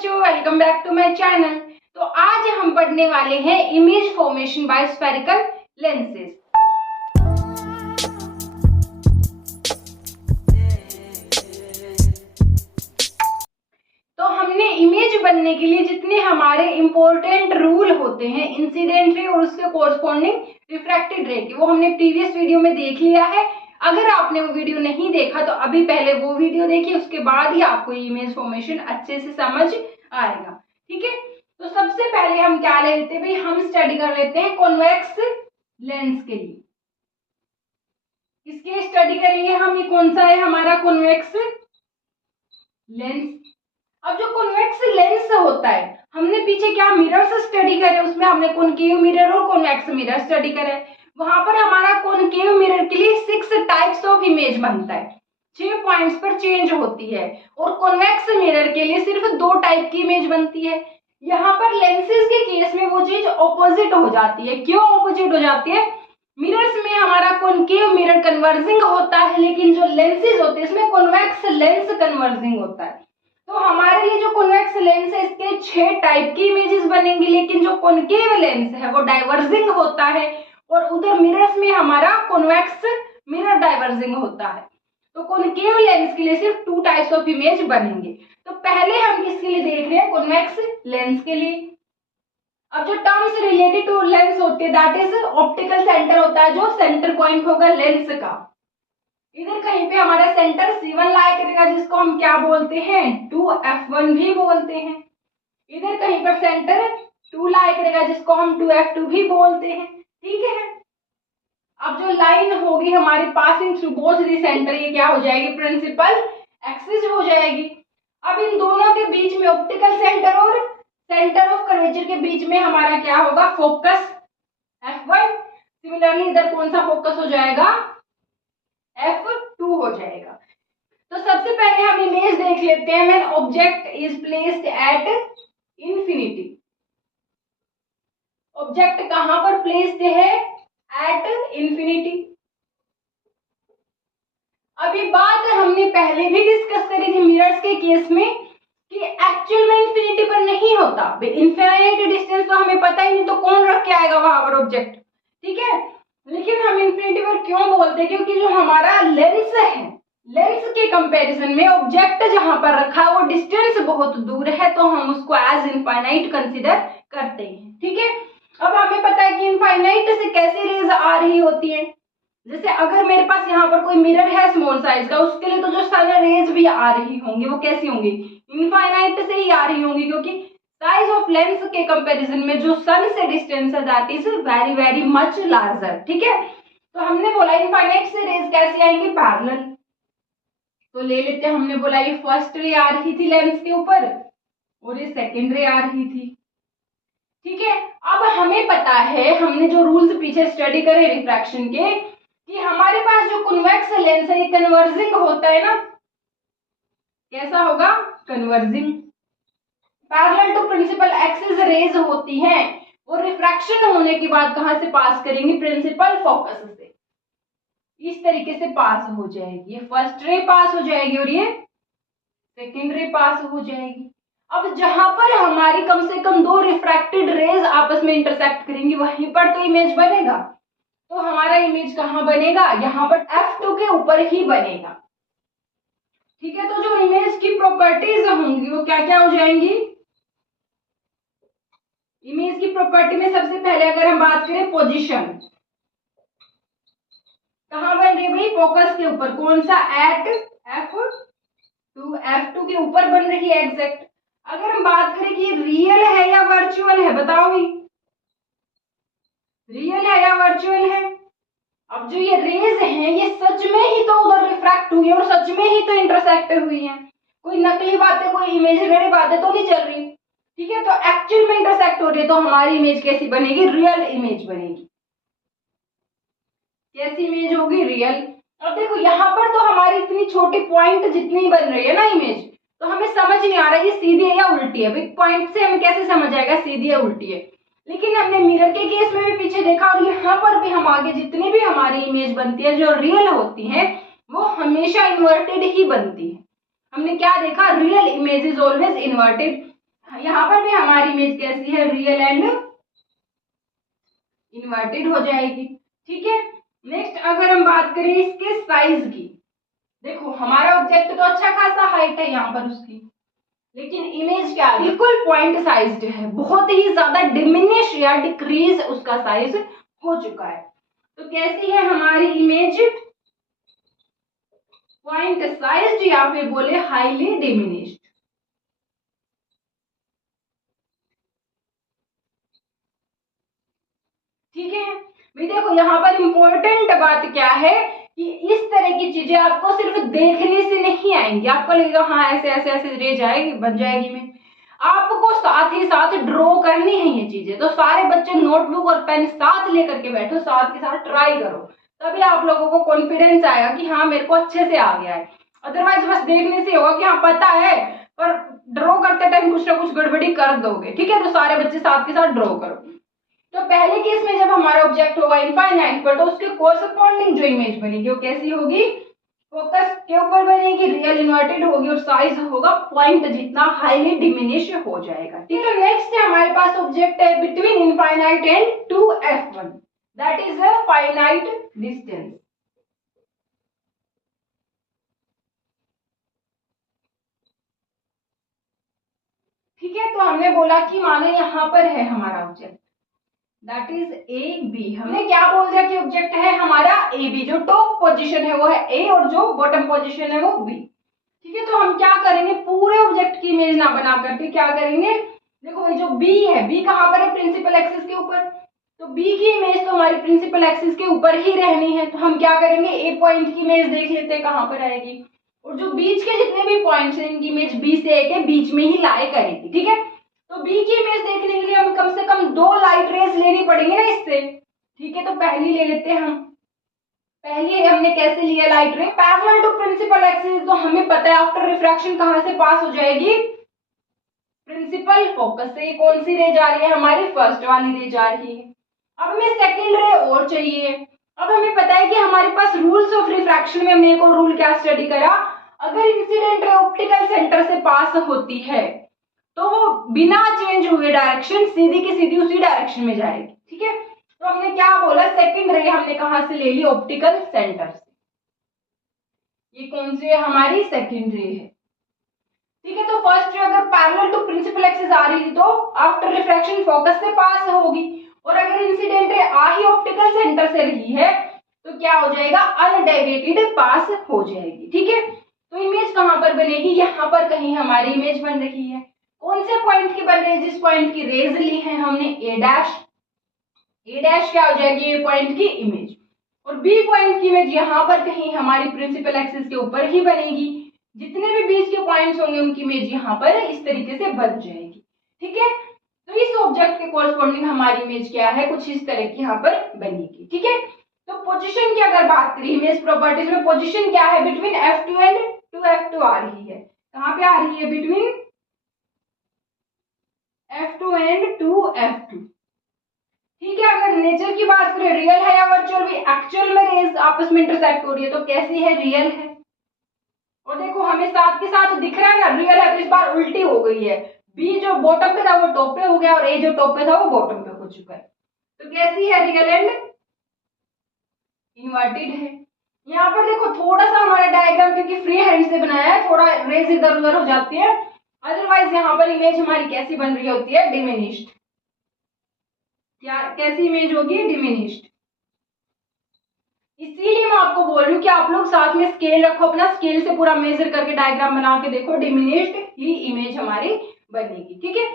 बच्चों, welcome back to my channel. तो आज हम पढ़ने वाले हैं image formation by spherical lenses. तो हमने इमेज बनने के लिए जितने हमारे इंपॉर्टेंट रूल होते हैं इंसिडेंट रे और उसके कोरस्पॉन्डिंग रिफ्रैक्टेड रे के, वो हमने प्रीवियस वीडियो में देख लिया है। अगर आपने वो वीडियो नहीं देखा तो अभी पहले वो वीडियो देखिए, उसके बाद ही आपको इमेज फॉर्मेशन अच्छे से समझ आएगा। ठीक है, तो सबसे पहले हम क्या लेते हैं भाई, हम स्टडी कर लेते हैं कॉन्वेक्स लेंस के लिए। किसके स्टडी करेंगे हम, ये कौन सा है हमारा कॉन्वेक्स लेंस। अब जो कॉन्वेक्स लेंस होता है, हमने पीछे क्या मिरर्स स्टडी करे, उसमें हमने कॉनकेव मिरर और कॉन्वेक्स मिरर स्टडी करे। वहां पर हमारा कॉनकेव मिरर के लिए 6 टाइप्स ऑफ इमेज बनता है, 6 पॉइंट्स पर चेंज होती है, और कॉन्वेक्स मिरर के लिए सिर्फ 2 टाइप की इमेज बनती है। यहाँ पर लेंसेज के केस में वो चीज ऑपोजिट हो जाती है। क्यों ऑपोजिट हो जाती है? मिरर्स में हमारा कॉनकेव मिरर कन्वर्जिंग होता है, लेकिन जो लेंसेज होते हैं इसमें कॉन्वेक्स लेंस कन्वर्जिंग होता है। तो हमारे लिए जो कॉन्वेक्स लेंस है इसके 6 टाइप की इमेजेस बनेंगी, लेकिन जो कॉनकेव लेंस है वो डाइवर्जिंग होता है, और उधर मिरर्स में हमारा कॉन्वेक्स मिरर डाइवर्जिंग होता है। तो कॉनकेव लेंस के लिए सिर्फ 2 टाइप्स ऑफ इमेज बनेंगे। तो पहले हम किसके लिए देख रहे हैं, कॉन्वेक्स लेंस के लिए। अब जो टर्म्स रिलेटेड टू लेंस होते हैं दैट इज ऑप्टिकल सेंटर होता है, जो सेंटर पॉइंट होगा लेंस का। इधर कहीं पे हमारा सेंटर C1 लाया करेगा, जिसको हम क्या बोलते हैं 2F1 भी बोलते हैं। इधर कहीं पर सेंटर 2 लाया करेगा, जिसको हम 2F2 भी बोलते हैं। ठीक है, अब जो लाइन होगी हमारे passing through both the centre, ये क्या हो जाएगी, प्रिंसिपल एक्सिस हो जाएगी। अब इन दोनों के बीच में ऑप्टिकल सेंटर और सेंटर ऑफ कर्वेचर के बीच में हमारा क्या होगा, फोकस F1। सिमिलरली इधर कौन सा फोकस हो जाएगा, F2 हो जाएगा। तो सबसे पहले हम इमेज देख लेते हैं when object is placed at infinity. Object कहां पर प्लेस्ड है, एट इंफिनिटी। अभी बात हमने पहले भी डिस्कस करी थी मिरर्स के केस में कि एक्चुअल में इंफिनिटी पर नहीं होता, इनफाइनाइट डिस्टेंस तो हमें पता ही नहीं, तो कौन रख के आएगा वहां पर ऑब्जेक्ट। ठीक है, लेकिन हम इंफिनिटी पर क्यों बोलते हैं, क्योंकि जो हमारा लेंस है, लेंस के कंपैरिजन में ऑब्जेक्ट जहां पर रखा है वो डिस्टेंस बहुत दूर है, तो हम उसको एज इनफाइनाइट कंसीडर करते हैं। ठीक है, अब हमें पता है कि इनफाइनाइट से कैसे रेज आ रही होती है। जैसे अगर मेरे पास यहाँ पर कोई मिरर है स्मॉल साइज का, उसके लिए तो जो सन रेज भी आ रही होंगी वो कैसी होंगी, इनफाइनाइट से ही आ रही होंगी, क्योंकि साइज ऑफ लेंस के कंपैरिजन में जो सन से डिस्टेंस है that is very very much larger. ठीक है, तो हमने बोला इनफाइनाइट से रेज कैसे आएंगे, पैरेलल। तो ले लेते हैं, हमने बोला ये फर्स्ट रे आ रही थी लेंस के ऊपर और ये सेकेंड रे आ रही थी। ठीक है, अब हमें पता है, हमने जो रूल्स पीछे स्टडी करे रिफ्रैक्शन के, कि हमारे पास जो कन्वेक्स लेंस है ये कन्वर्जिंग होता है ना, कैसा होगा, converging. Parallel to principal axis rays होती हैं, और रिफ्रैक्शन होने के बाद कहां से पास करेंगे, प्रिंसिपल फोकस से। इस तरीके से पास हो जाएगी, ये फर्स्ट रे पास हो जाएगी और ये सेकेंड रे पास हो जाएगी। अब जहां पर हमारी कम से कम 2 रिफ्रैक्टेड रेज आपस में इंटरसेक्ट करेंगी वहीं पर तो इमेज बनेगा। तो हमारा इमेज कहां बनेगा, यहाँ पर F2 के ऊपर ही बनेगा। ठीक है, तो जो इमेज की प्रॉपर्टीज होंगी वो क्या क्या हो जाएंगी, इमेज की प्रॉपर्टी में सबसे पहले अगर हम बात करें पोजीशन, कहां बन रही भाई, फोकस के ऊपर, कौन सा, एट F2 के ऊपर बन रही है एग्जैक्ट। अगर हम बात करें कि रियल है या वर्चुअल है, बताओ भाई, रियल है या वर्चुअल है। अब जो ये रेज हैं ये सच में ही तो उधर रिफ्रैक्ट हुई है और सच में ही तो इंटरसेक्ट हुई है, कोई नकली बातें, कोई इमेजिनरी बातें तो नहीं चल रही। ठीक है, तो एक्चुअल में इंटरसेक्ट हो रही है, तो हमारी इमेज कैसी बनेगी, रियल इमेज बनेगी। कैसी इमेज होगी, रियल। अब देखो यहाँ पर तो हमारी इतनी छोटी पॉइंट जितनी बन रही है ना इमेज, तो हमें समझ नहीं आ रहा ये सीधी है या उल्टी है। पॉइंट से हमें कैसे समझ आएगा सीधी है उल्टी है, लेकिन हमने मिरर के केस में भी पीछे देखा, और यहाँ पर भी हम आगे जितनी भी हमारी इमेज बनती है जो रियल होती है वो हमेशा इन्वर्टेड ही बनती है। हमने क्या देखा, real image is always inverted. यहाँ पर भी हमारी इमेज कैसी है, रियल एंड इन्वर्टेड हो जाएगी। ठीक है, नेक्स्ट अगर हम बात करें इसके साइज की, देखो हमारा ऑब्जेक्ट तो अच्छा खासा हाइट है यहाँ पर उसकी, लेकिन इमेज क्या है, बिल्कुल पॉइंट साइज्ड है, बहुत ही ज्यादा डिमिनिश या डिक्रीज उसका साइज हो चुका है। तो कैसी है हमारी इमेज, पॉइंट साइज्ड या फिर बोले हाईली डिमिनिश्ड। ठीक है भाई, देखो यहाँ पर इंपॉर्टेंट बात क्या है कि इस तरह की चीजें आपको सिर्फ देखने से नहीं आएंगी, आपको लगेगा हाँ ऐसे ऐसे ऐसे रे जाएगी बन जाएगी में, आपको साथ ही साथ ड्रॉ करनी है ये चीजें। तो सारे बच्चे नोटबुक और पेन साथ लेकर के बैठो, साथ के साथ ट्राई करो, तभी आप लोगों को कॉन्फिडेंस आएगा कि हाँ मेरे को अच्छे से आ गया है। अदरवाइज बस देखने से होगा कि हाँ पता है, पर ड्रॉ करते टाइम कुछ ना कुछ गड़बड़ी कर दोगे। ठीक है, तो सारे बच्चे साथ के साथ ड्रॉ करो। तो पहले केस में जब हमारा ऑब्जेक्ट होगा इनफाइनाइट पर, तो उसके कोरस्पॉन्डिंग जो इमेज बनेगी वो कैसी होगी, फोकस के ऊपर बनेगी, रियल इन्वर्टेड होगी और साइज होगा पॉइंट जितना, हाईली डिमिनिश हो जाएगा। ठीक है, नेक्स्ट है हमारे पास ऑब्जेक्ट है between infinite and 2f1, that is a finite distance. ठीक है, तो हमने बोला कि मानो यहाँ पर है हमारा object, that is A B. हमने क्या बोल दिया कि ऑब्जेक्ट है हमारा ए बी, जो टॉप पोजीशन है वो है ए और जो बॉटम पोजीशन है वो बी। ठीक है, तो हम क्या करेंगे, पूरे ऑब्जेक्ट की इमेज ना बना करके क्या करेंगे, देखो ये जो बी है, बी कहाँ पर है, प्रिंसिपल एक्सिस के ऊपर, तो बी की इमेज तो हमारी प्रिंसिपल एक्सिस के ऊपर ही रहनी है। तो हम क्या करेंगे, ए पॉइंट की इमेज देख लेते हैं कहाँ पर आएगी, और जो बीच के जितने भी पॉइंट्स हैं इनकी इमेज बी से ए के बीच में ही लाई करेगी। ठीक है, तो बी की इमेज देखने के लिए हमें कम से कम 2 लाइट रेज लेनी पड़ेंगी ना इससे। ठीक है, तो पहली ले लेते हैं हम, पहली हमने कैसे लिया लाइट रे, पैरेलल टू प्रिंसिपल एक्सिस, तो हमें पता है आफ्टर रिफ्रैक्शन कहां से पास हो जाएगी, प्रिंसिपल फोकस से। कौन सी रे जा रही है, हमारी फर्स्ट वाली रे जा रही है। अब हमें सेकंड रे और चाहिए। अब हमें पता है कि हमारे पास रूल्स ऑफ रिफ्रैक्शन में हमने एक और रूल क्या स्टडी करा, अगर इंसिडेंट रे ऑप्टिकल सेंटर से पास होती है तो वो बिना चेंज हुए डायरेक्शन सीधी की सीधी उसी डायरेक्शन में जाएगी। ठीक है, तो हमने क्या बोला, सेकंड रे हमने कहां से ले ली, ऑप्टिकल सेंटर से। ये कौन सी है, हमारी सेकंड रे है। ठीक है, तो फर्स्ट रे अगर पैरेलल टू प्रिंसिपल एक्सिस आ रही थी तो आफ्टर रिफ्रैक्शन फोकस से पास होगी, और अगर इंसिडेंट रे आ ही ऑप्टिकल सेंटर से रही है तो क्या हो जाएगा, अनडेविएटेड पास हो जाएगी। ठीक है, तो इमेज कहां पर बनेगी, यहां पर कहीं हमारी इमेज बन रही है। कौन से पॉइंट की बन रही है, जिस पॉइंट की रेज ली है हमने ए डैश, ए डैश क्या हो जाएगी, ए पॉइंट की इमेज, और बी पॉइंट की इमेज यहाँ पर कहीं हमारी प्रिंसिपल एक्सिस के ऊपर ही बनेगी। जितने भी बीच के पॉइंट्स होंगे उनकी इमेज यहाँ पर इस तरीके से बन जाएगी। ठीक है, तो इस ऑब्जेक्ट के कोरस्पॉन्डिंग हमारी इमेज क्या है, कुछ इस तरह की यहाँ पर बनेगी। ठीक है, तो पोजीशन की अगर बात करें इमेज प्रॉपर्टीज में, पोजीशन क्या है, बिटवीन f2 एंड 2f2 आ रही है। कहाँ पे आ रही है, बिटवीन f2 एंड 2f2। ठीक है, अगर नेचर की बात करें, रियल है या वर्चुअल, भी एक्चुअल में रेज आपस में इंटरसेक्ट हो रही है तो कैसी है, रियल है। और देखो हमें साथ के साथ दिख रहा है ना, रियल है, तो इस बार उल्टी हो गई है, बी जो बॉटम पे था वो टॉप पे हो गया और ए जो टॉप पे था वो बॉटम पे हो चुका है। तो कैसी है, रियल एंड इन्वर्टेड है। यहाँ पर देखो थोड़ा सा हमारा डायग्राम क्योंकि फ्री हैंड से बनाया है, थोड़ा रेज इधर उधर हो जाती है, अदरवाइज यहाँ पर इमेज हमारी कैसी बन रही होती है, डिमिनिश्ड। क्या कैसी इमेज होगी, डिमिनिश्ड। इसीलिए मैं आपको बोल रही हूँ कि आप लोग साथ में स्केल रखो, अपना स्केल से पूरा मेजर करके डायग्राम बना के देखो, डिमिनिश्ड ही इमेज हमारी बनेगी। ठीक है,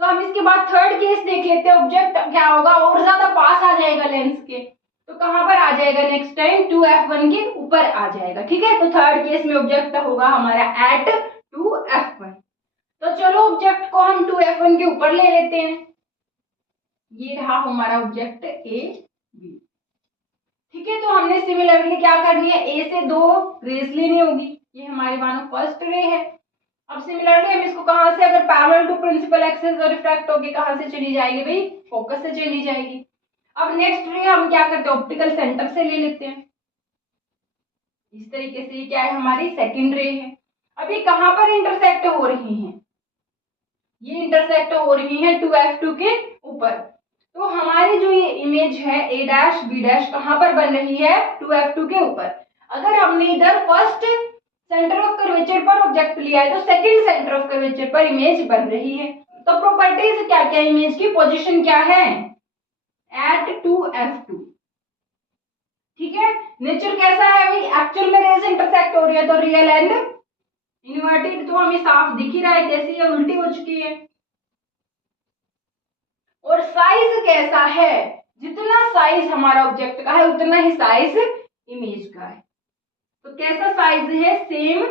तो हम इसके बाद थर्ड केस देख लेते हैं, ऑब्जेक्ट क्या होगा, और ज्यादा पास आ जाएगा लेंस के, तो कहां पर आ जाएगा, नेक्स्ट टाइम 2f1 के ऊपर आ जाएगा। ठीक है, तो थर्ड केस में ऑब्जेक्ट होगा हमारा एट 2f1। तो चलो ऑब्जेक्ट को हम 2f1 के ऊपर ले लेते हैं, ये रहा हमारा ऑब्जेक्ट ए बी। ठीक है, तो हमने सिमिलरली क्या करनी है, ए से 2 रेज लेनी होगी, ये हमारी मानो फर्स्ट रे है। अब सिमिलरली हम इसको कहां से, अगर parallel to principal axis refract होगी कहां से चली जाएगी भाई, फोकस से चली जाएगी। अब नेक्स्ट रे हम क्या करते हैं, ऑप्टिकल सेंटर से ले लेते हैं, इस तरीके से। क्या है, हमारी सेकंड रे है। अब ये कहां पर इंटरसेक्ट हो रही है, ये इंटरसेक्ट हो रही है 2f2 के ऊपर। तो हमारी जो ये इमेज है a डैश b डैश कहाँ पर बन रही है 2f2 के ऊपर। अगर हमने इधर फर्स्ट सेंटर ऑफ कर्वेचर पर ऑब्जेक्ट लिया है तो सेकंड सेंटर ऑफ कर्वेचर पर इमेज बन रही है। तो प्रॉपर्टीज क्या क्या, इमेज की पोजीशन क्या है एट 2f2, ठीक है। नेचर कैसा है भाई, एक्चुअल में रेज इंटरसेक्ट हो रही है तो रियल एंड इन्वर्टेड, तो हमें साफ दिख ही रहा है कैसी ये उल्टी हो चुकी है। और साइज कैसा है, जितना साइज हमारा ऑब्जेक्ट का है उतना ही साइज इमेज का है। तो कैसा साइज है, सेम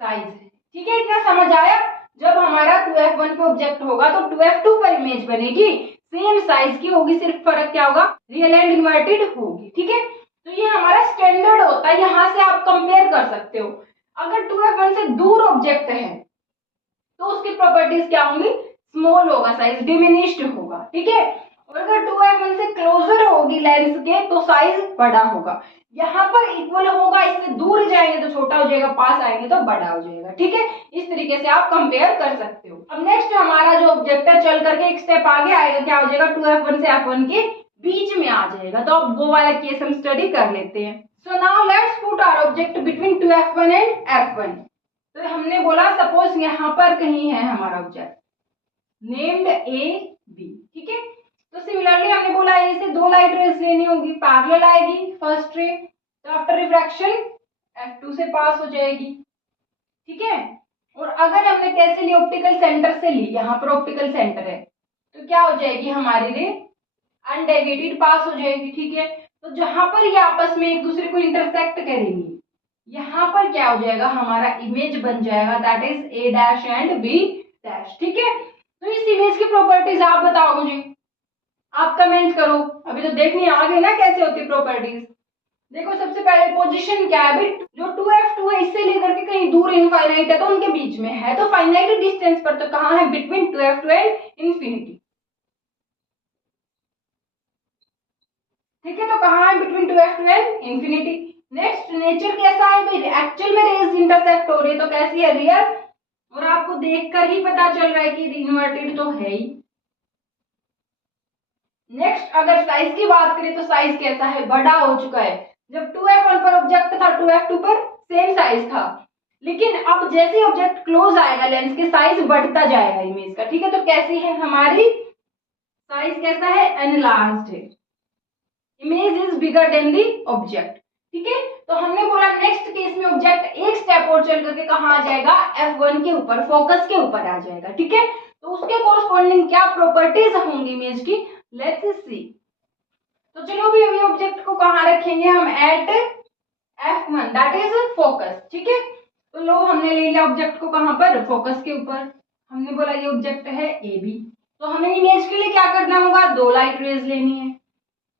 साइज है, ठीक है। इतना समझ आया। जब हमारा 2f1 पे ऑब्जेक्ट होगा तो 2f2 पर इमेज बनेगी, सेम साइज की होगी, सिर्फ फर्क क्या होगा, रियल एंड इन्वर्टेड होगी, ठीक है। तो ये हमारा स्टैंडर्ड होता है, यहां से आप कंपेयर कर सकते हो। अगर 2f1 से दूर ऑब्जेक्ट है तो उसकी प्रॉपर्टीज क्या होंगी, स्मॉल होगा साइज, डिमिनिश्ड होगा, ठीक है। और अगर 2f1 से क्लोजर होगी लेंस के तो साइज बड़ा होगा। यहाँ पर इक्वल होगा, इससे दूर जाएंगे तो छोटा हो जाएगा, पास आएंगे तो बड़ा हो जाएगा, ठीक है। इस तरीके से आप कंपेयर कर सकते हो। अब नेक्स्ट हमारा जो ऑब्जेक्ट है चल करके एक स्टेप आगे आएगा, क्या हो जाएगा 2f1 से f1 के बीच में आ जाएगा। तो अब वो वाला केस हम स्टडी कर लेते हैं। So now let's put our object between 2f1 and f1। तो हमने बोला सपोज यहाँ पर कहीं है हमारा ऑब्जेक्ट नेम्ड ए बी, ठीक है। तो सिमिलरली हमने बोला ए से दो लाइट रेज लेनी होगी, पैरेलल आएगी फर्स्ट रे, तो आफ्टर रिफ्रैक्शन f2 से पास हो जाएगी, ठीक है। और अगर हमने कैसे ली, ऑप्टिकल सेंटर से ली, यहाँ पर ऑप्टिकल सेंटर है तो क्या हो जाएगी हमारी रे अनडेविएटेड पास हो जाएगी, ठीक है। तो जहां पर ये आपस में एक दूसरे को इंटरसेक्ट करेंगी, यहाँ पर क्या हो जाएगा हमारा इमेज बन जाएगा, that is A dash and B dash, ठीक है। तो इस इमेज की प्रॉपर्टीज आप बताओ मुझे, आप कमेंट करो। अभी तो देखनी आ गई ना कैसे होती प्रॉपर्टीज। देखो सबसे पहले पोजीशन क्या है, जो 2f2 है इससे लेकर के कहीं दूर इनफाइनाइट है तो उनके बीच में है, तो फाइनाइट डिस्टेंस पर तो कहाँ है, बिटवीन 2f2 एंड इंफिनिटी, ठीक है। तो कहाँ है, between 2f2 and infinity. Next nature कैसा है भाई, एक्चुअल में रेज इंटरसेक्ट हो रही है तो कैसी है, रियल। और आपको देखकर ही पता चल रहा है कि इन्वर्टेड तो है ही। नेक्स्ट अगर साइज की बात करें तो साइज कैसा है, बड़ा हो चुका है। जब 2f1 पर ऑब्जेक्ट था 2f2 पर सेम साइज था, लेकिन अब जैसे ऑब्जेक्ट क्लोज आएगा लेंस के साइज बढ़ता जाएगा इमेज का, ठीक है। तो कैसी है हमारी साइज, कैसा है, एनलार्ज्ड है, image is bigger than the object, ठीक है। तो हमने बोला नेक्स्ट केस में ऑब्जेक्ट एक स्टेप और चल करके कहाँ आ जाएगा, f1 के ऊपर, फोकस के ऊपर आ जाएगा, ठीक है। तो उसके कोरस्पॉन्डिंग क्या प्रॉपर्टीज होंगी इमेज की, लेट्स सी। तो चलो भी अभी ऑब्जेक्ट को कहाँ रखेंगे हम, eight f1 that is focus, ठीक है। तो लो हमने ले लिया ऑब्जेक्ट को कहाँ पर, फोकस के ऊपर। हमने बोला ये ऑब्जेक्ट है ए बी, तो हमें इमेज के लिए क्या करना होगा, दो लाइट रेज लेनी है।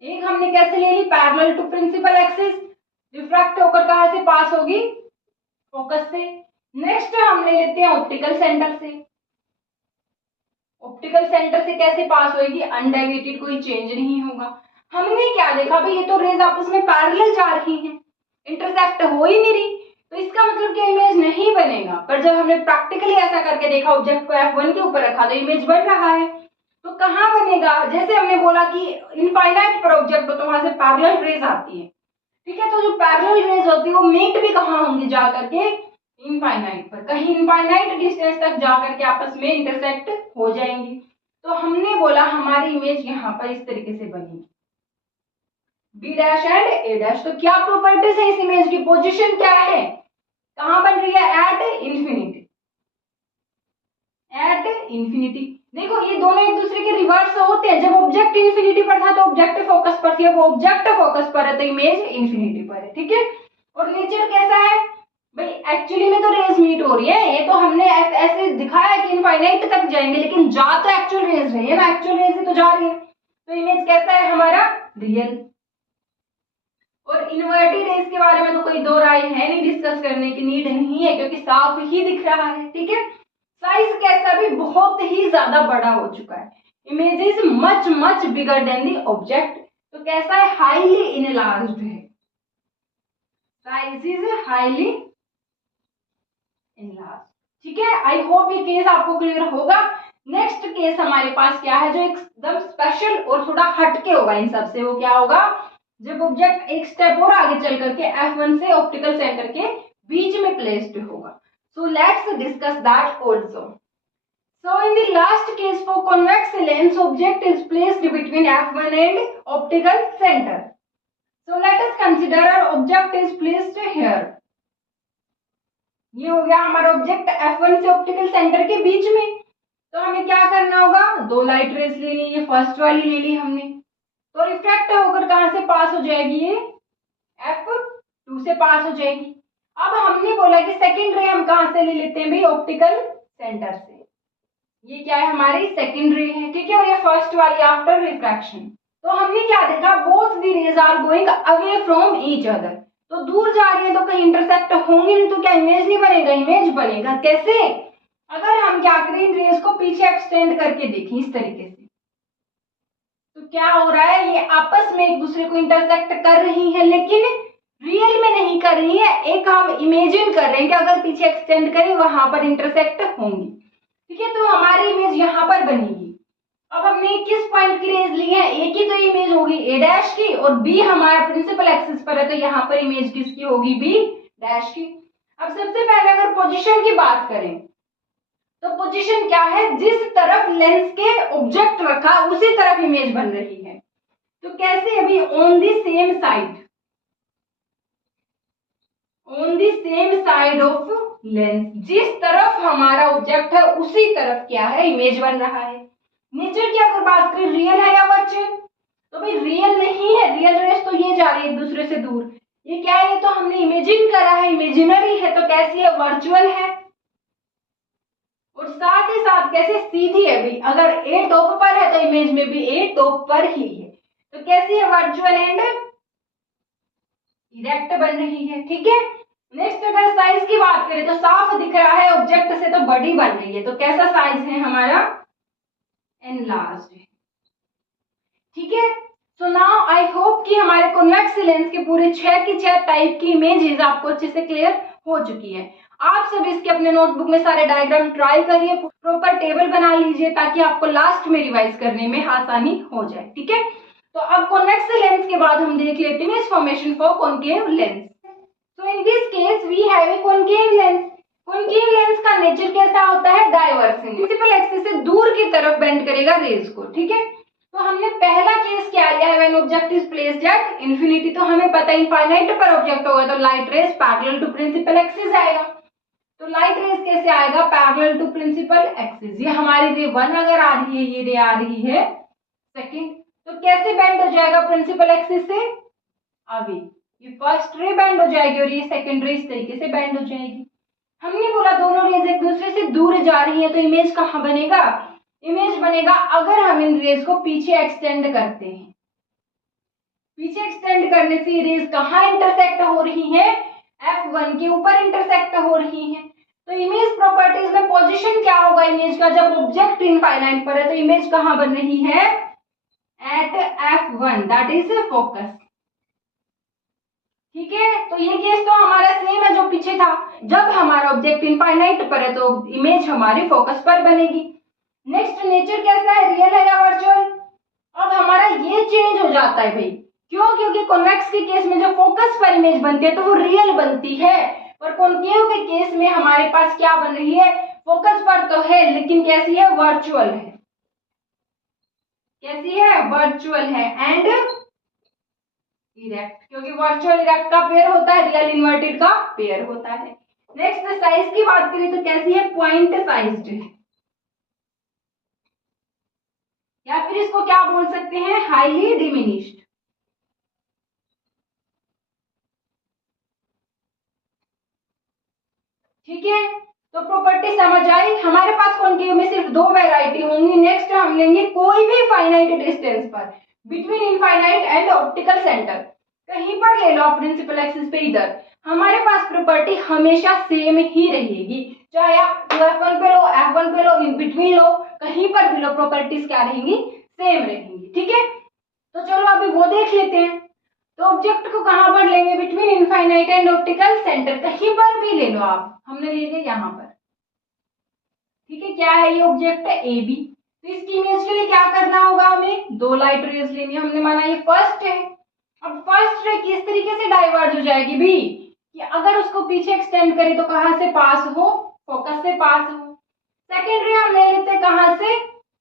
एक हमने कैसे ले ली, parallel to principal axis, refract होकर कहाँ से पास होगी, फोकस से। नेक्स्ट हम ले लेते हैं ऑप्टिकल सेंटर से। ऑप्टिकल सेंटर से कैसे पास होगी, अनडेविएटेड, कोई चेंज नहीं होगा। हमने क्या देखा भाई, ये तो रेज आपस में पैरेलल जा रही हैं, इंटरसेक्ट हो ही नहीं रही, तो इसका मतलब क्या इमेज नहीं बनेगा। पर जब हमने प्रैक्टिकली ऐसा करके देखा, ऑब्जेक्ट को f1 के ऊपर रखा तो इमेज बन रहा है। तो कहाँ बनेगा, जैसे हमने बोला कि इनफाइनाइट पर ऑब्जेक्ट हो तो वहां से पैरेलल रेज आती है, ठीक है। तो जो पैरेलल रेज होती है वो मीट भी कहाँ होंगी, जा करके इनफाइनाइट पर, कहीं इनफाइनाइट डिस्टेंस तक जा करके आपस में इंटरसेक्ट हो जाएंगी। तो हमने बोला हमारी इमेज यहाँ पर इस तरीके से बनेगी, B dash and A dash. तो क्या प्रॉपर्टीज है इस इमेज की, पोजीशन क्या है, कहाँ बन रही है, एट इंफिनिटी, एट इंफिनिटी। देखो ये दोनों एक दूसरे के रिवर्स होते हैं, जब ऑब्जेक्ट इंफिनिटी पर था तो ऑब्जेक्ट फोकस पर थी, अब ऑब्जेक्ट फोकस पर है तो इमेज इंफिनिटी पर है, ठीक है। और नेचर कैसा है भाई, एक्चुअली में तो रेज मीट हो रही है, ये तो हमने ऐसे दिखाया कि इनफाइनाइट तक जाएंगे, लेकिन जा तो एक्चुअल रेज रही है ना, एक्चुअल रेज ही तो जा रही है। तो इमेज कैसा है हमारा, रियल। और इन्वर्टेड रेज के बारे में तो कोई दो राय है नहीं, डिस्कस करने की नीड नहीं है क्योंकि साफ ही दिख रहा है, ठीक है। साइज कैसा भी बहुत ही ज्यादा बड़ा हो चुका है, image is much much bigger than the object. तो कैसा है, हाईली इनलार्ज्ड है, साइज इज हाईली इनलार्ज्ड, ठीक है, आई होप ये केस आपको क्लियर होगा। नेक्स्ट केस हमारे पास क्या है जो एकदम स्पेशल और थोड़ा हटके होगा इन सब से, वो क्या होगा, जब ऑब्जेक्ट एक स्टेप और आगे चल करके F1 से ऑप्टिकल सेंटर के बीच में प्लेस्ड होगा। So let's discuss that also. So in the last case for convex lens, object is placed between F1 and optical center. So let us consider our object is placed here. ये हो गया हमारा object F1 से optical centre के बीच में। तो हमें क्या करना होगा, दो लाइट रेस ले ली, ये फर्स्ट वाली ले ली हमने, तो रिफ्रैक्ट होकर कहां से पास हो जाएगी, ये F2 से पास हो जाएगी। अब हमने बोला कि सेकेंड रे हम कहां से ले लेते हैं भाई, ऑप्टिकल सेंटर से। ये क्या है, हमारी सेकेंड रे है, ठीक है, और ये फर्स्ट वाली आफ्टर रिफ्रैक्शन। तो हमने क्या देखा, both the rays are going away from each other. तो दूर जा रही है तो कहीं इंटरसेक्ट होंगी नहीं, तो क्या इमेज नहीं बनेगा, इमेज बनेगा। कैसे, अगर हम क्या करें, इन रेज को पीछे एक्सटेंड करके देखें इस तरीके से, तो क्या हो रहा है, ये आपस में एक दूसरे को इंटरसेक्ट कर रही है, लेकिन रियल में नहीं कर रही है। एक हम इमेजिन कर रहे हैं कि अगर पीछे एक्सटेंड करें वहां पर इंटरसेक्ट होंगी, ठीक है, तो हमारी इमेज यहाँ पर बनेगी। अब हमने किस पॉइंट की रेज ली है, ए की तो इमेज होगी ए डैश की, और बी हमारा प्रिंसिपल एक्सिस पर है, तो यहाँ पर इमेज किसकी होगी, बी डैश की। अब सबसे पहले अगर पोजीशन की बात करें, तो पोजीशन क्या है, जिस तरफ लेंस के ऑब्जेक्ट रखा उसी तरफ इमेज बन रही है। तो कैसे, अभी on the same side, on the same side of lens, जिस तरफ हमारा ऑब्जेक्ट है उसी तरफ क्या है, इमेज बन रहा है। नेचर की अगर बात करें, रियल है या वर्चुअल, तो भाई रियल नहीं है, रियल रेस तो ये जा रही है एक दूसरे से दूर। ये क्या है, ये तो हमने इमेजिन करा है, इमेजिनरी है, तो कैसी है, वर्चुअल है। और साथ ही साथ कैसे, सीधी है भाई, अगर ए टॉप पर है तो इमेज में भी ए टॉप पर ही है, तो कैसी है, वर्चुअल एंड इरेक्ट बन रही है, ठीक है। नेक्स्ट अगर साइज की बात करें, तो साफ दिख रहा है ऑब्जेक्ट से, तो बड़ी बन रही है, तो कैसा साइज है हमारा, एनलार्ज्ड है, ठीक है। सो नाउ आई होप कि हमारे कॉन्वेक्स लेंस के पूरे 6 की 6 टाइप की इमेजेस आपको अच्छे से क्लियर हो चुकी है। आप सब इसके अपने नोटबुक में सारे डायग्राम ट्राई करिए, प्रॉपर टेबल बना लीजिए, ताकि आपको लास्ट में रिवाइज करने में आसानी हो जाए, ठीक है। तो अब कॉन्वेक्स लेंस के बाद हम देख लेते हैं formation for concave lens. So in this case we have a concave lens. Concave lens का नेचर कैसा होता है, डाइवर्सिंग, प्रिंसिपल एक्सिस से दूर की तरफ बेंड करेगा रेज को, ठीक है। तो हमने पहला केस क्या लिया है, when object is placed at infinity, तो हमें पता है इनफाइनाइट पर ऑब्जेक्ट होगा तो light rays parallel to principal axis आएगा। तो लाइट रेज कैसे आएगा, पैरेलल टू प्रिंसिपल एक्सिस। ये हमारी रे 1 अगर आ रही है, ये रे आ रही है सेकंड, तो कैसे बेंड हो जाएगा प्रिंसिपल एक्सिस से अवे, ये फर्स्ट रे बेंड हो जाएगी और ये सेकंड रे इस तरीके से बेंड हो जाएगी। हमने बोला दोनों रेज एक दूसरे से दूर जा रही है, तो इमेज कहाँ बनेगा, इमेज बनेगा अगर हम इन रेज को पीछे एक्सटेंड करते हैं। पीछे एक्सटेंड करने से ये रेज कहाँ इंटरसेक्ट हो रही है, F1 के ऊपर इंटरसेक्ट हो रही है। तो इमेज प्रॉपर्टीज में पोजीशन क्या होगा इमेज का, जब ऑब्जेक्ट इनफाइनाइट पर है तो इमेज कहाँ बन रही है, eight F1, that is focus, ठीक है। तो ये केस तो हमारा सेम है जो पीछे था, जब हमारा ऑब्जेक्ट इनफाइनाइट पर है तो इमेज हमारी फोकस पर बनेगी। नेक्स्ट नेचर कैसा है, रियल है या वर्चुअल। अब हमारा ये चेंज हो जाता है भाई, क्यों, क्योंकि कॉन्वेक्स के केस में जो फोकस पर इमेज बनती है तो वो रियल बनती है, पर कॉनकेव के केस में हमारे पास क्या बन रही है, फोकस पर तो है लेकिन कैसी है, वर्चुअल है। कैसी है, वर्चुअल है एंड इरेक्ट, क्योंकि वर्चुअल इरेक्ट का पेयर होता है, रियल इन्वर्टेड का पेयर होता है। नेक्स्ट साइज की बात करें तो कैसी है, पॉइंट साइज्ड है, या फिर इसको क्या बोल सकते हैं, हाईली डिमिनिश्ड, ठीक है। तो प्रॉपर्टी समझ आई। हमारे पास कॉनकेव में सिर्फ 2 वैरायटी होंगी। नेक्स्ट हम लेंगे कोई भी फाइनाइट डिस्टेंस पर between infinite and optical centre, कहीं पर ले लो प्रिंसिपल एक्सिस पे, इधर हमारे पास प्रॉपर्टी हमेशा सेम ही रहेगी, चाहे आप F1 पे लो, F1 पे लो, इन बिटवीन लो, कहीं पर भी लो, प्रॉपर्टीज क्या रहेंगी, सेम रहेंगी, ठीक है। तो चलो अभी वो देख लेते हैं। तो ऑब्जेक्ट को कहां पर लेंगे, between infinite and optical centre, कहीं पर भी ले लो आप, हमने ले लिया यहाँ पर, ठीक है, क्या है ये ऑब्जेक्ट है ए बी। तो इसकी इमेज के लिए क्या करना होगा, हमें दो लाइट रेज लेनी है। हमने माना ये फर्स्ट है। अब फर्स्ट रे किस तरीके से डाइवर्ज हो जाएगी भी, कि अगर उसको पीछे एक्सटेंड करें तो कहां से पास हो, फोकस से पास हो। सेकेंड रे हम ले लेते हैं कहां से,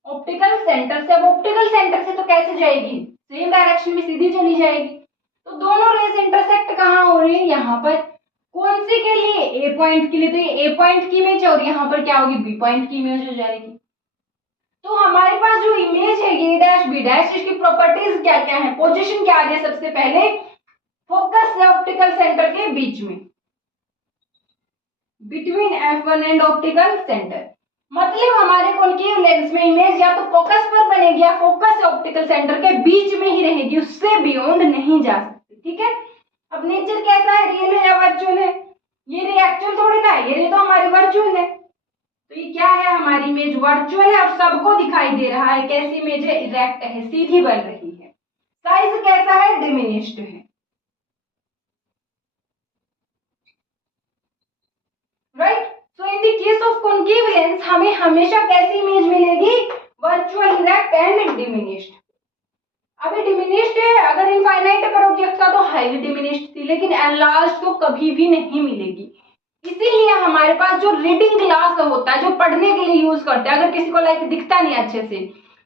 ऑप्टिकल सेंटर से। अब ऑप्टिकल सेंटर से तो कैसे जाएगी, सेम डायरेक्शन में सीधी चली जाएगी। तो दोनों रेज इंटरसेक्ट कहां हो रही है, यहाँ पर। कौन सी के लिए, ए पॉइंट के लिए। तो ये ए पॉइंट की इमेज और यहाँ पर क्या होगी, बी पॉइंट की इमेज हो जाएगी। तो हमारे पास जो इमेज है ए डैश बी डैश, इसकी प्रॉपर्टीज क्या क्या है। पोजीशन क्या आ गया सबसे पहले, फोकस से ऑप्टिकल सेंटर के बीच में, between F1 and optical centre. मतलब हमारे कॉन्केव लेंस में इमेज या तो फोकस पर बनेगी या फोकस से ऑप्टिकल सेंटर के बीच में ही रहेगी, उससे बियॉन्ड नहीं जा सकती। ठीक है, अब नेचर कैसा है, रियल है या वर्चुअल है। ये रे एक्चुअल थोड़ी ना है, ये रे तो हमारी वर्चुअल है। तो ये क्या है, हमारी इमेज वर्चुअल है और सबको दिखाई दे रहा है। कैसी इमेज है, इरेक्ट है, सीधी बन रही है। साइज कैसा है, डिमिनिश्ड है। Right, so in the case of concave lens हमें हमेशा कैसी इमेज मिलेगी, वर्चुअल, इरेक्ट एंड डिमिनिश्ड। अभी डिमिनिश्ड है, अगर इनफाइनाइट पर ऑब्जेक्ट का तो हाईली डिमिनिश्ड थी, लेकिन एनलार्ज तो कभी भी नहीं मिलेगी। इसीलिए हमारे पास जो रीडिंग ग्लास होता है, जो पढ़ने के लिए यूज करते हैं, अगर किसी को लाइक दिखता नहीं अच्छे से,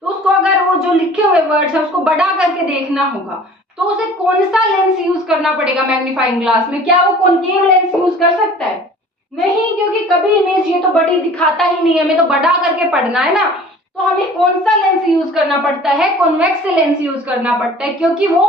तो उसको अगर वो जो लिखे हुए वर्ड्स है उसको बड़ा करके देखना होगा, तो उसे कौन सा लेंस यूज करना पड़ेगा मैग्नीफाइंग ग्लास में। क्या वो कॉन्केव लेंस यूज कर सकता है, नहीं, क्योंकि कभी इमेज ये तो बड़ी दिखाता ही नहीं है, हमें तो बड़ा करके पढ़ना है ना। तो हमें कौन सा लेंस यूज करना पड़ता है, कॉन्वेक्स लेंस यूज करना पड़ता है, क्योंकि वो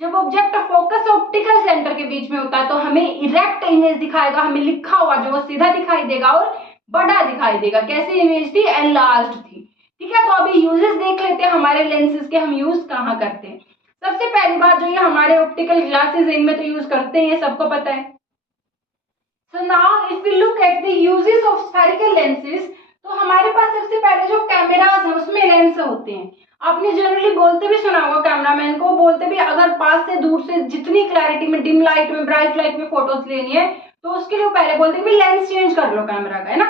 जब ऑब्जेक्ट फोकस ऑप्टिकल सेंटर के बीच में होता है तो हमें इरेक्ट इमेज दिखाएगा, हमें लिखा हुआ जो वो सीधा दिखाई देगा और बड़ा दिखाई देगा। कैसी इमेज थी, एनलार्ज्ड थी। ठीक है, तो अभी यूजेस देख लेते हैं हमारे लेंसेज के, हम यूज कहाँ करते हैं। सबसे पहली बात जो ये हमारे ऑप्टिकल ग्लासेस इनमें तो यूज करते हैं, सबको पता है। So now if we look at the uses of spherical lenses, तो हमारे पास सबसे पहले जो कैमरास है उसमें लेंस होते हैं। आपने जनरली बोलते भी सुना होगा कैमरामैन को, बोलते भी अगर पास से दूर से जितनी क्लैरिटी में, डिम लाइट में, ब्राइट लाइट में फोटोज लेनी है तो उसके लिए पहले बोलते हैं लेंस चेंज कर लो कैमरा का, है ना।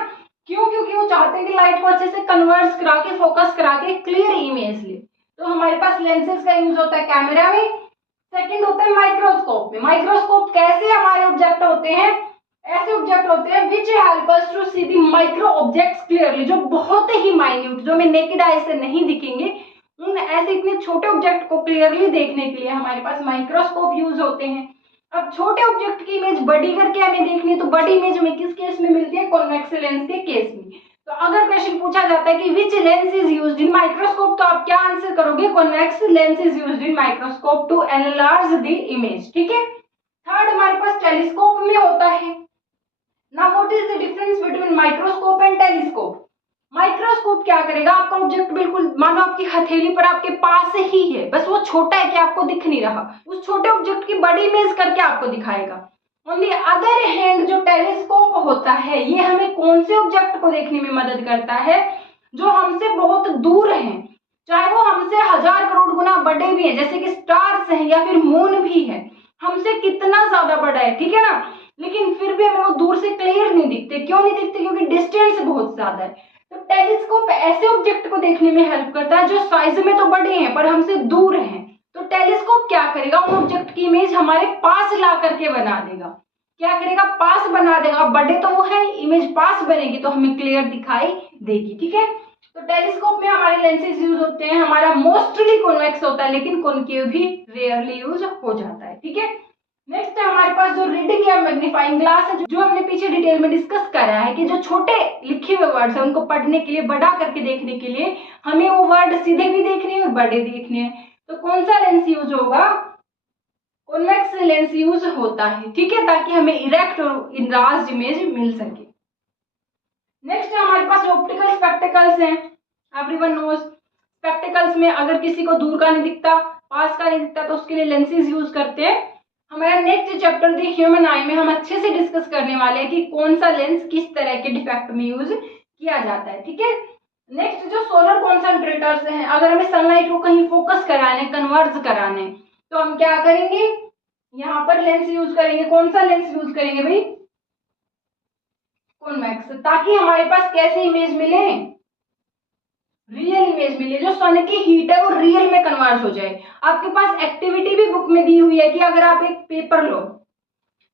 क्यों, क्योंकि वो चाहते हैं कि लाइट को अच्छे से कन्वर्स करा के, फोकस करा के क्लियर इमेज ले। तो हमारे पास लेंसेज का यूज होता है कैमरा में। सेकेंड होता है माइक्रोस्कोप में। माइक्रोस्कोप कैसे हमारे ऑब्जेक्ट होते हैं, ऐसे ऑब्जेक्ट होते हैं which help us to see the micro objects clearly, जो बहुत ही माइन्यूट, जो हमें नेकेड आई से नहीं दिखेंगे, उन ऐसे इतने छोटे ऑब्जेक्ट को क्लियरली देखने के लिए हमारे पास माइक्रोस्कोप यूज होते हैं। अब छोटे ऑब्जेक्ट की इमेज बड़ी करके हमें देखनी है, तो बड़ी इमेज हमें किस केस में मिलती है, कॉन्वेक्स लेंस के केस में। तो अगर क्वेश्चन पूछा जाता है कि which lens is used in microscope, तो आप क्या आंसर करोगे, convex lens is used in microscope to enlarge the image. ठीक है, थर्ड हमारे पास टेलीस्कोप में होता है। Now what is the difference between microscope and telescope? Microscope क्या करेगा, आपका ऑब्जेक्ट बिल्कुल मानो आपकी हथेली पर आपके पास ही है, बस वो छोटा है कि आपको दिख नहीं रहा, उस छोटे ऑब्जेक्ट की बड़ी इमेज करके आपको दिखाएगा। ऑन द अदर हैंड जो टेलीस्कोप होता है, ये हमें कौन से ऑब्जेक्ट को देखने में मदद करता है, जो हमसे बहुत दूर हैं, चाहे वो हमसे 1000 करोड़ गुना बड़े भी हैं, जैसे कि स्टार्स हैं या फिर मून भी है, हमसे कितना ज्यादा बड़ा है, ठीक है ना, लेकिन फिर भी हमें वो दूर से क्लियर नहीं दिखते। क्यों नहीं दिखते, क्योंकि डिस्टेंस बहुत ज्यादा है। तो टेलीस्कोप ऐसे ऑब्जेक्ट को देखने में हेल्प करता है जो साइज में तो बड़े हैं पर हमसे दूर हैं। तो टेलीस्कोप क्या करेगा, उन ऑब्जेक्ट की इमेज हमारे पास ला करके बना देगा। क्या करेगा, पास बना देगा। बड़े तो वो है, इमेज पास बनेगी तो हमें क्लियर दिखाई देगी। ठीक है, तो टेलीस्कोप में हमारे लेंसेज यूज होते हैं। हमारा मोस्टली कॉन्वेक्स होता है, लेकिन कॉनकेव भी रेयरली यूज हो जाता है। ठीक है, नेक्स्ट है हमारे पास जो रीडिंग या मैग्नीफाइंग ग्लास है, जो हमने पीछे डिटेल में डिस्कस करा है कि जो छोटे लिखे हुए वर्ड्स है उनको पढ़ने के लिए, बड़ा करके देखने के लिए हमें वो वर्ड सीधे भी देखने हैं और बड़े देखने हैं। तो कौन सा लेंस यूज होगा, कॉन्वेक्स लेंस यूज होता है। ठीक है, ताकि हमें इरेक्ट और इनलार्ज्ड इमेज मिल सके। नेक्स्ट है हमारे पास ऑप्टिकल स्पेक्टिकल्स हैं। एवरीवन नोज स्पेक्टिकल्स में अगर किसी को दूर का नहीं दिखता, पास का नहीं दिखता, तो उसके लिए लेंसेज यूज करते हैं। हमारा नेक्स्ट चैप्टर द ह्यूमन आई में हम अच्छे से डिस्कस करने वाले हैं कि कौन सा लेंस किस तरह के डिफेक्ट में यूज किया जाता है। ठीक है, नेक्स्ट जो सोलर कॉन्सेंट्रेटर्स हैं, अगर हमें सनलाइट को कहीं फोकस कराने, कन्वर्ज कराने, तो हम क्या करेंगे, यहाँ पर लेंस यूज करेंगे। कौन सा लेंस यूज करेंगे भाई, कॉन्वेक्स, ताकि हमारे पास कैसे इमेज मिले, रियल इमेज मिले, जो सन की हीट है वो रियल में कन्वर्ट हो जाए। आपके पास एक्टिविटी भी बुक में दी हुई है कि अगर आप एक पेपर लो,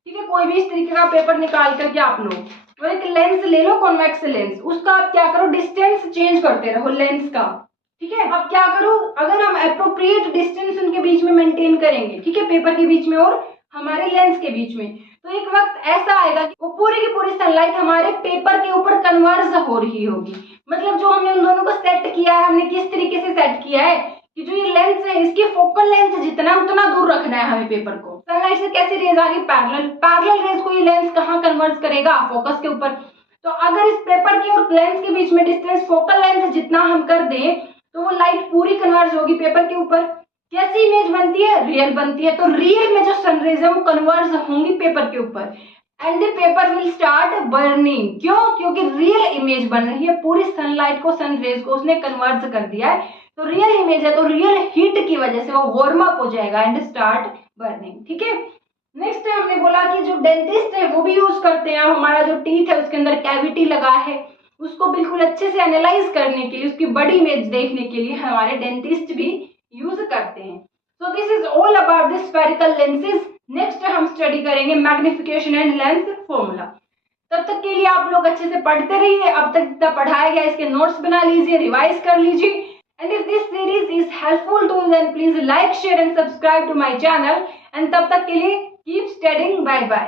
ठीक है, कोई भी इस तरीके का पेपर निकाल करके आप लो और एक लेंस ले लो, कॉन्वेक्स लेंस, उसका आप क्या करो, डिस्टेंस चेंज करते रहो लेंस का, ठीक है। अब क्या करो, अगर हम अप्रोप्रिएट डिस्टेंस उनके बीच में मेंटेन करेंगे, ठीक है, पेपर के बीच में और हमारे लेंस के बीच में, तो एक वक्त ऐसा आएगा कि वो पूरी की पूरी सनलाइट हमारे पेपर के ऊपर कन्वर्ज हो रही होगी। मतलब जो हमने उन दोनों को सेट किया है, हमने किस तरीके से सेट किया है कि जो ये लेंस है इसकी फोकल लेंथ जितना उतना दूर रखना है हमें पेपर को। सनलाइट से कैसी रेज आ रही, पैरेलल, पैरेलल रेज को ये लेंस कहाँ कन्वर्ट करेगा, फोकस के ऊपर। तो अगर इस पेपर की और लेंस के बीच में डिस्टेंस फोकल लेंथ जितना हम कर दें तो वो लाइट पूरी कन्वर्ज होगी पेपर के ऊपर। कैसी इमेज बनती है, रियल बनती है। तो रियल में जो सनरेज है वो कन्वर्ज होंगी पेपर के ऊपर and the paper will start burning. क्यों? क्योंकि रियल इमेज बन रही है, पूरी सनलाइट को, सनरेज को उसने कन्वर्ज कर दिया है, तो रियल इमेज है, तो रियल हीट की वजह से वो वार्म अप हो जाएगा एंड स्टार्ट बर्निंग, ठीक है। नेक्स्ट हमने बोला कि जो डेंटिस्ट है वो भी यूज करते हैं, हमारा जो टीथ है उसके अंदर कैविटी लगा है उसको बिल्कुल अच्छे से एनालाइज करने के लिए, उसकी बड़ी इमेज देखने के लिए हमारे डेंटिस्ट भी यूज करते हैं। So this is all about the spherical lenses. Next हम स्टडी करेंगे मैग्निफिकेशन एंड लेंस फॉर्मूला। तब तक के लिए आप लोग अच्छे से पढ़ते रहिए, अब तक जितना पढ़ाया गया इसके नोट्स बना लीजिए, रिवाइज कर लीजिए। And if this series is helpful to you, then please like, share and subscribe to my channel. And तब तक के लिए keep studying. Bye bye.